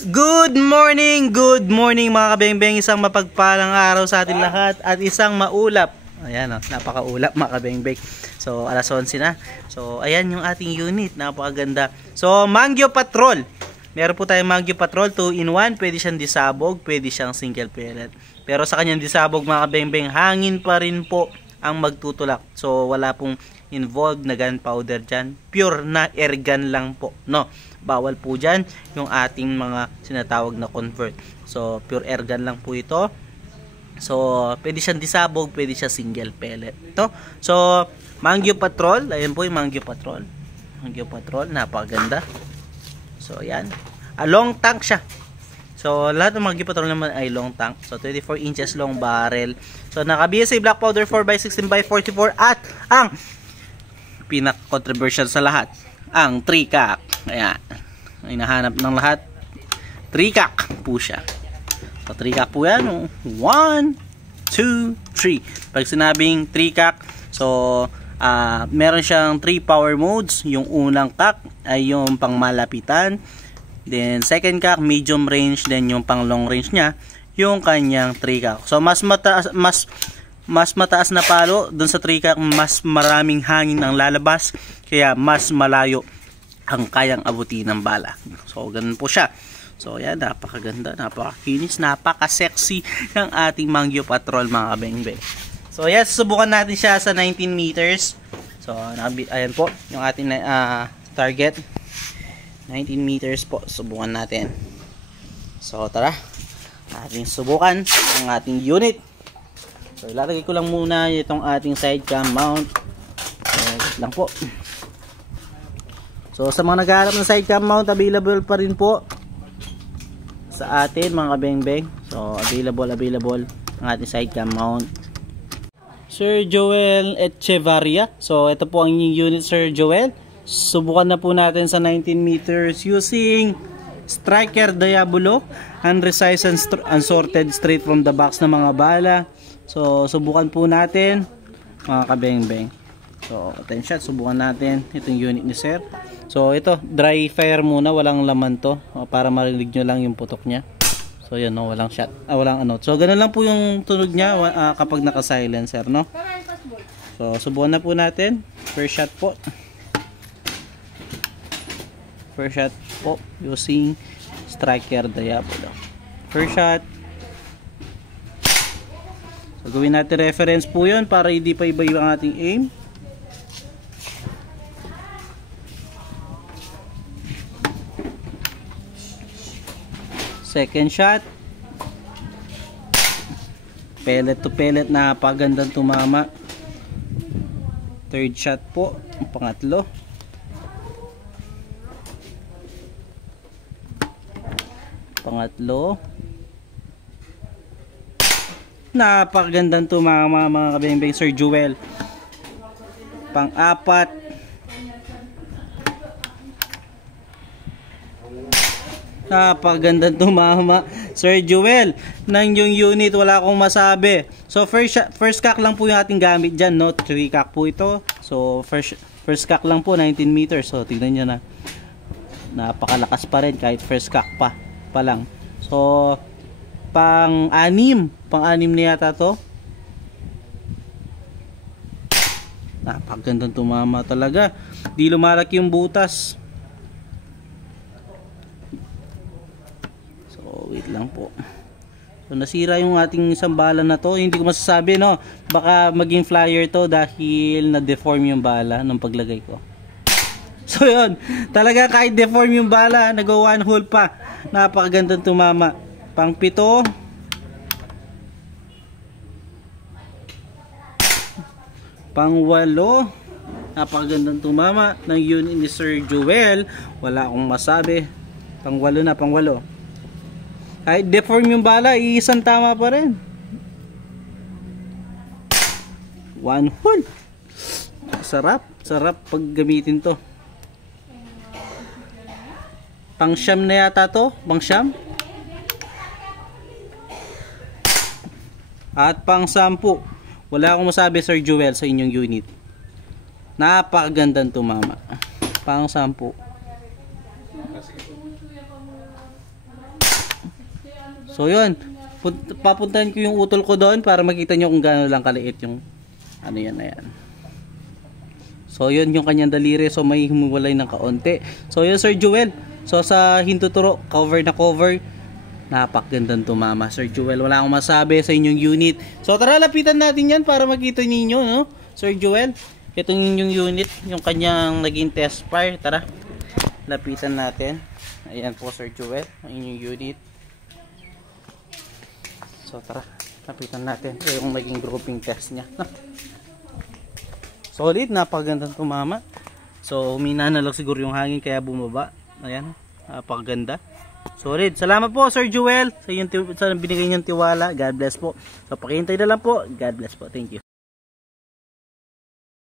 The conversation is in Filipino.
Good morning mga kabengbeng. Isang mapagpalang araw sa atin lahat at isang maulap. Ayan napakaulap mga kabengbeng. So alas 11 na. So ayan yung ating unit, napakaganda. So Mangyo Patrol. Meron po tayong Mangyo Patrol 2-in-1. Pwede siyang disabog, pwede siyang single pellet. Pero sa kanyang disabog mga kabengbeng, hangin pa rin po ang magtutulak. So wala pong involved na gunpowder dyan. Pure na air gun lang po, no? Bawal po dyan yung ating mga sinatawag na convert. So pure air gun lang po ito. So pwede siyang disabog, pwede siya single pellet ito. So Mangyo Patrol, ayan po yung Mangyo Patrol. Mangyo Patrol, napakaganda. So ayan, long tank siya. So lahat ng Mangyo Patrol naman ay long tank. So 24 inches long barrel. So naka BSA black powder 4x16x44 at ang pinaka-controversial sa lahat, ang 3-cac. Ayan, ay nahanap ng lahat. 3-cac po siya. So 3-cac po yan. 1, 2, 3. Pag sinabing 3-cac, so meron siyang 3 power modes. Yung unang cac ay yung pang malapitan. Then second cac, medium range. Then yung pang long range niya, yung kanyang 3-cac. So mas mataas na palo dun sa 3-cac, mas maraming hangin ang lalabas, kaya mas malayo ang kayang abutin ng bala. So ganun po siya. So yan, napakaganda, napakakinis, napaka-sexy ng ating Mangyo Patrol mga kabengbeng. So yes, subukan natin siya sa 19 meters. So ayan po yung ating target, 19 meters po. Subukan natin. So tara, ating subukan ang ating unit. So ilalagay ko lang muna itong ating side cam mount. Lang po. So sa mga naghahanap ng side cam mount, available pa rin po sa atin mga kabengbeng. So available ang ating side cam mount. Sir Joel Echevarria. So ito po ang inyong unit, Sir Joel. Subukan na po natin sa 19 meters using Striker Diabolo, unresized and unsorted straight from the box na mga bala. So subukan po natin mga kabengbeng. So attention, subukan natin itong unit ni Sir. So ito, dry fire muna, walang laman to, para marinig nyo lang yung putok niya. So yan, no, walang shot, walang ano. So ganun lang po yung tunog niya kapag naka-silencer, no. So subukan na po natin. First shot po. First shot po using Striker Diabolo. First shot. So gawin natin reference po yun para hindi pa iba yung ating aim. Second shot. Pellet to pellet, napagandang tumama. Third shot po, pangatlo. Pangatlo. Napakagandang tumama mga kabengbeng, Sir Joel. Pang-apat. Napakagandang tumama, Sir Joel. Nang yung unit, wala akong masabi. So first cac lang po yung ating gamit dyan, no? 3-cac po ito. So first cac lang po, 19 meters. So tignan nyo na, napakalakas pa rin kahit first cac pa lang. So pang-anim na yata to. Napakagandang tumama talaga, di lumalaki yung butas. Wait lang po. So nasira yung ating isang bala na to. Hindi ko masasabi, no, baka maging flyer to dahil na-deform yung bala nung paglagay ko. So yun, talaga kahit deform yung bala, nag-1 hole pa. Napakagandang tumama. Pang-7. Pang-8. Napakagandang tumama ng unit ni Sir Joel. Wala akong masabi. Pang-8 na, pang-8. Kahit deform yung bala, iisang tama pa rin. 1 hole. Sarap pag gamitin to. Pang-siyam na yata to, pang-siyam. At pang-10. Wala akong masabi, Sir Joel, sa inyong unit. Napakagandang tumama. Pang 10. So yun, papuntahan ko yung utol ko doon para makita nyo kung gaano lang kaliit yung ano yan na yan. So yun yung kanyang daliri, so may humuwalay ng kaunti. So yun Sir Joel, so sa hintuturo, cover na cover, napakagandang tumama Sir Joel, wala akong masabi sa inyong unit. So tara lapitan natin yan para makita ninyo, no? Sir Joel, ito yung unit, yung kanyang naging test fire. Tara, lapitan natin. Ayan po Sir Joel, ang inyong unit. So tara, lapitan natin. Ito yung naging grouping test niya. Solid, napakagandang tumama. So humina na lang siguro yung hangin kaya bumaba. Ayan, napakaganda. Solid. Salamat po Sir Joel sa binigay niyong tiwala. God bless po. So pakihintay na lang po. God bless po. Thank you.